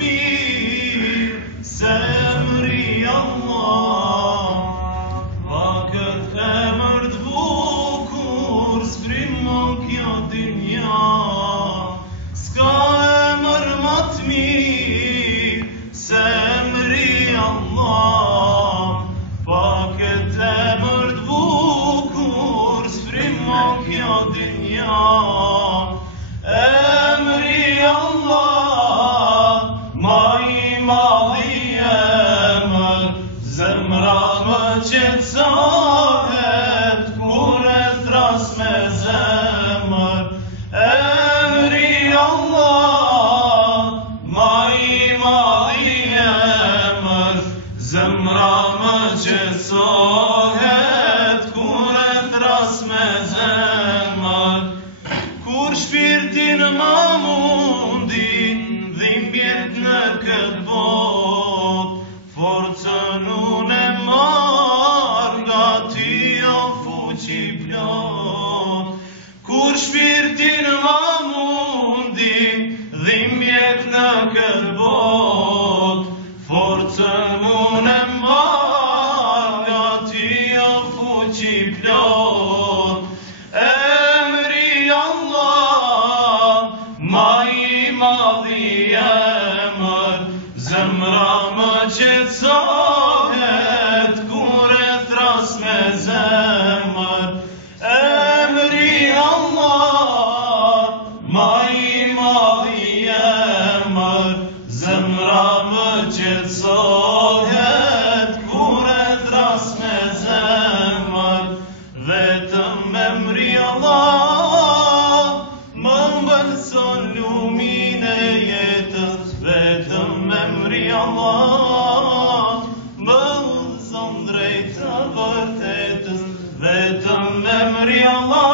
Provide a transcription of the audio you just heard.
mirë se emri Allah. Pa këtë femër të bukur s'frimon kjo dinja. S'ka emër më të mirë se emri Allah. Pa këtë emër të bukur s'frimon kjo dinja. Emri Allah, ma I madhi emër, zemra më qetësohet kur e thras me zemër. Emri Allah, ma I madhi emër, zemra më qetësohet kur e thras me zemër. Kur shpirtin më mundin dhimbjet në këtë bot, forcën unë e marr nga ty o fuqi plot. Kur shpirtin më mundin dhimbjet në këtë bot, forcën unë e marr nga ty o fuqi plot. Ma I madhi emër, zemra më qetësohet kur e thras me zemër. Emri Allah, ma I madhi emër, zemra më qetësohet kur e thras me zemër. Vetëm emri Allah më mbëlson lumin e jetës, vetëm emri Allah më udhëzon drejt të vërtetës, vetëm emri Allah